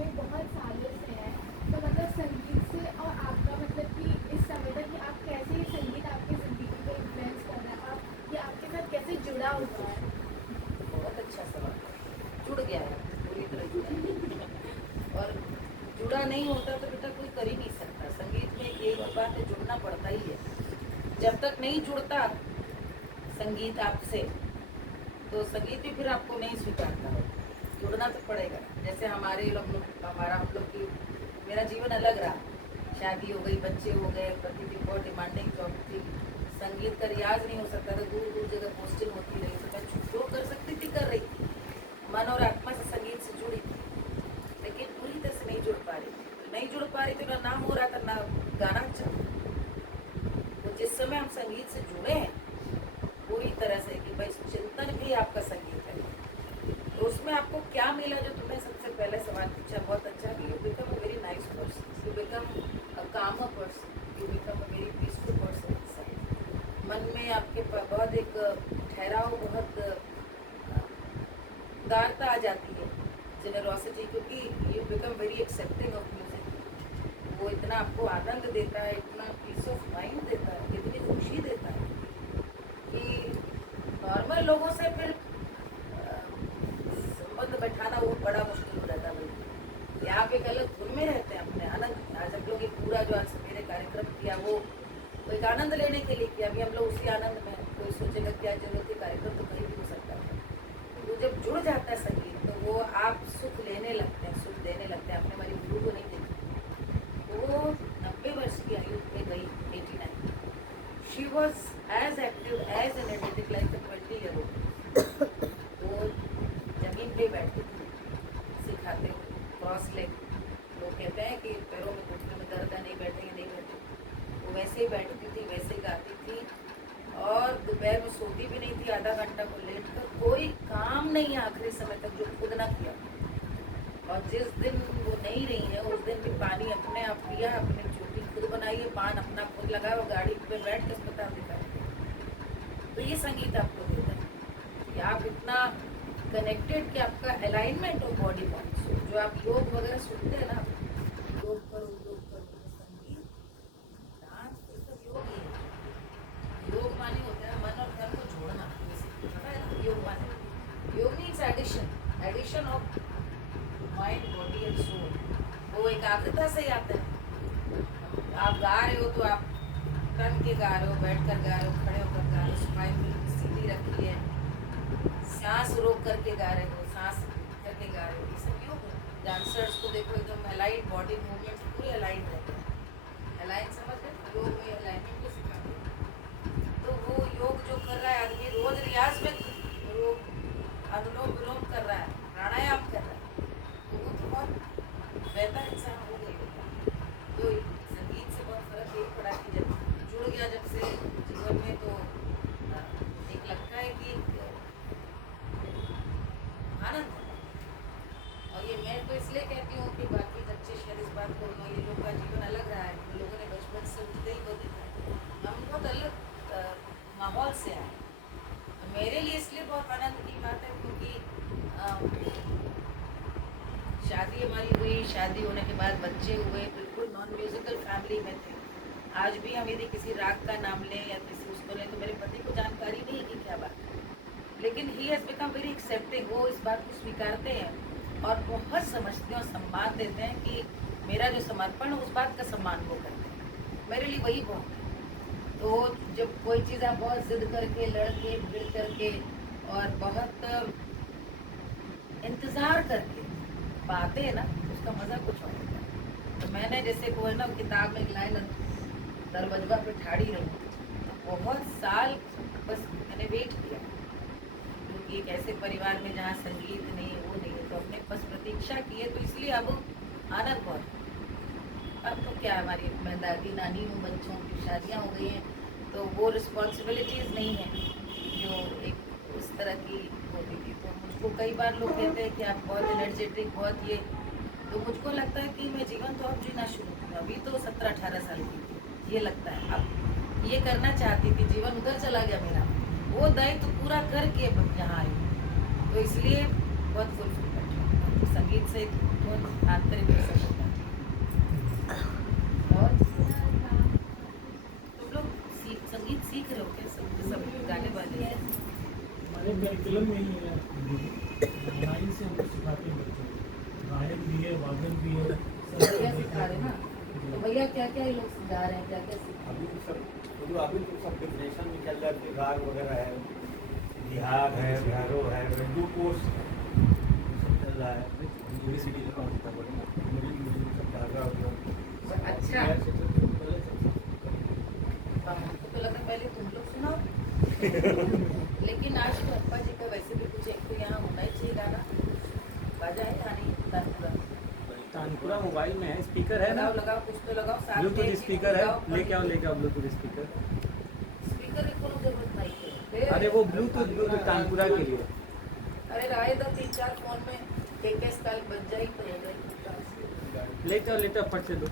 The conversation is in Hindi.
में बहुत सालों से है, तो मतलब संगीत से और आपका मतलब कि इस समय तक कि आप कैसे ये संगीत आपकी ज़िंदगी को इन्फ्लुएंस कर रहा है, आप ये आपके साथ कैसे जुड़ा हुआ है? बहुत अच्छा सवाल है। जुड़ गया है, पूरी तरह जुड़ा है। और जुड़ा नहीं होता तो बेटा कोई कर ही नहीं सकता। संगीत में एक यही बात है, जुड़ना पड़ता ही है। जब तक नहीं जुड़ता संगीत आपसे, तो संगीत भी फिर आपको नहीं स्वीकारता है। जुड़ना तो पड़ेगा। जैसे हम लोग की मेरा जीवन अलग रहा। शादी हो गई, बच्चे हो गए, पति की बहुत डिमांडिंग जॉब थी। संगीत का रियाज नहीं हो सकता था, दूर दूर जगह पोस्टिंग होती रही, तो मैं जो कर सकती थी कर रही थी। मन और आत्मा से संगीत से जुड़ी थी, लेकिन पूरी तरह से नहीं जुड़ पा रही थी। नहीं जुड़ पा रही थी, ना नाम हो रहा था, ना गाना चल। तो जिस समय हम संगीत से जुड़े हैं पूरी तरह से कि भाई चिंतन भी आपका संगीत है, तो उसमें आपको क्या मिला? जो तुमने सबसे पहले सवाल पूछा, बहुत अच्छा भी। You become a very nice person, you become a calmer person, you become a very peaceful person. मन में आपके बहुत एक ठहराव, बहुत उदारता आ जाती है, जेनरोसिटी, क्योंकि you become very accepting of music. वो इतना आपको आनंद देता है, इतना पीस ऑफ माइंड देता है, इतनी खुशी देता है कि नॉर्मल लोगों से फिर संबंध बैठाना वो बड़ा मुश्किल हो जाता है। भाई यहाँ पे एक अलग धुन में रहते हैं, अपने आनंद में। आज हम लोग ये पूरा जो आज सवेरे कार्यक्रम किया, वो एक आनंद लेने के लिए किया। अभी हम लोग उसी आनंद में। कोई सोचेगा क्या जरूरत है, कार्यक्रम तो कहीं भी हो सकता है। तो जब जुड़ जाता है संगीत, तो वो आप सुख लेने लगते हैं, सुख देने लगते हैं। अपने हमारी गुरु को नहीं देखी, वो 90 वर्ष की आयु में गई, 89। She was as active, as energetic like 20 year old. वो जमीन पे बैठती थी सिखाते हुए, क्रॉस लेग। लोग कहते हैं कि पैरों में घुटने में दर्द है, नहीं बैठेंगे, नहीं बैठेंगे। वो वैसे ही बैठती थी, वैसे ही गाती थी। और दोपहर में सोती भी नहीं थी, आधा घंटा को लेट कर। कोई काम नहीं है आखिरी समय तक जो खुद ना किया। और जिस दिन वो नहीं रही है, उस दिन भी पानी अपने आप पिया, अपनी चोटी खुद बनाई है, पान अपना खुद लगाया और गाड़ी पे बैठ के अस्पताल दिखाया। तो ये संगीत आपको देता है कि आप इतना कनेक्टेड, कि आपका अलाइनमेंट हो बॉडी पॉइंट्स। जो आप योग वगैरह सुनते हैं ना, योग करो, योग करो, तो संगीत, डांस, ये सब योग ही है। योग माने होता है मन और धन को जोड़ना। पता है ना योग माने? Yoga means addition, addition of mind, body and soul. वो एकाग्रता से ही आता है। आप गा रहे हो तो आप तन के गा रहे हो, बैठ कर गा रहे हो, खड़े होकर गा रहे हो, स्पाइन बिल्कुल सीधी रखी है, सांस रोक करके गा रहे हो, सांस करके गा रहे हो। ये सब योग है। डांसर्स को देखो, एकदम अलाइड बॉडी मूवमेंट्स पूरे अलाइड रहते हैं। अलाइन समझ रहे? योग में अलाइनमेंट को सिखाते हैं। तो वो योग जो कर रहा है आदमी, रोज रियाज में वो अनुलोम विलोम कर रहा है, प्राणायाम कर रहा है, तो वो तो बहुत बेहतर इंसान हो गई होगा। तो संगीत से बहुत फर्क यही पड़ा कि जब जुड़ गया, जब से जीवन में, तो एक लगता है कि आनंद है। और ये मैं तो इसलिए कहती हूँ कि बाकी बच्चे शायद इस बात को, ये लोग का जीवन अलग रहा है, उन लोगों ने बचपन से उठते ही वो देखा है। हम बहुत अलग माहौल से आए। तो मेरे लिए इसलिए बहुत आनंद की बात है क्योंकि शादी हमारी हुई, शादी होने के बाद बच्चे हुए, बिल्कुल नॉन म्यूजिकल फैमिली में थे। आज भी हम यदि किसी राग का नाम लें या किसी उसको लें, तो मेरे पति को जानकारी नहीं है कि क्या बात है, लेकिन he has become very accepting. वो इस बात को स्वीकारते हैं और बहुत समझते हैं और सम्मान देते हैं कि मेरा जो समर्पण है, उस बात का सम्मान वो करते हैं। मेरे लिए वही बहुत है। तो जब कोई चीज़ आप बहुत जिद करके, लड़के भिड़ करके और बहुत इंतज़ार करके पाते हैं ना, उसका मज़ा कुछ और होता है। तो मैंने जैसे कोई ना किताब में एक लाइन, दरवाजा पे ठाड़ी रहूँ, तो बहुत साल बस मैंने वेट किया, क्योंकि एक ऐसे परिवार में जहाँ संगीत नहीं है, वो नहीं है, तो अपने बस प्रतीक्षा की है। तो इसलिए अब आनंद बहुत है। अब तो क्या, हमारी मैं दादी नानी हूँ, बच्चों की शादियाँ हो गई हैं, तो वो रिस्पॉन्सिबिलिटीज़ नहीं है जो एक उस तरह की होती थी। तो मुझको कई बार लोग कहते हैं कि आप बहुत एनर्जेटिक, बहुत ये, तो मुझको लगता है कि मैं जीवन तो अब जीना शुरू करूँ। अभी तो 17-18 साल की थी, ये लगता है। अब ये करना चाहती थी, जीवन उधर चला गया मेरा, वो दायित्व तो पूरा करके अब यहाँ आई हूँ। तो इसलिए बहुत फुलफिल बैठी हूँ। तो संगीत से बहुत आंतरिक पसंद होता है। और तुम लोग संगीत सीख रहे हो क्या? सब गाने वाले हैं? हमारे करिकुलम में ही है, 9 से हम लोग सिखाते हैं बच्चों को। गायक भी है, वादन भी है, सब भैया सिखा रहे हैं ना? तो भैया क्या क्या ये लोग सिखा रहे हैं, क्या क्या सिखा अभी तो सब डिफिनेशन निकल रहा है, फिर राग वगैरह है, बिहार है, भैरव है, रेडियो कोर्स सब चल रहा है, यूनिवर्सिटी सब धागा वगैरह। अच्छा। हमको तो लगा पहले तुम लोग सुनाओ। लेकिन आज तो अप्पा जी का वैसे भी कुछ एक तो यहाँ होना ही चाहिए गाना। बाजा है या नहीं? तानपुरा तानपुरा मोबाइल में है, स्पीकर है ना, लगाओ लगाओ, कुछ तो लगाओ। साथ में ब्लूटूथ एक स्पीकर है, लगाओ, लेके आओ ब्लूटूथ स्पीकर। स्पीकर की कोई जरूरत नहीं है। अरे वो ब्लूटूथ तानपुरा के लिए। अरे राय दा 3-4 फोन में एक स्टाइल बज जाए तो हो जाए। लेते आओ फट से दो।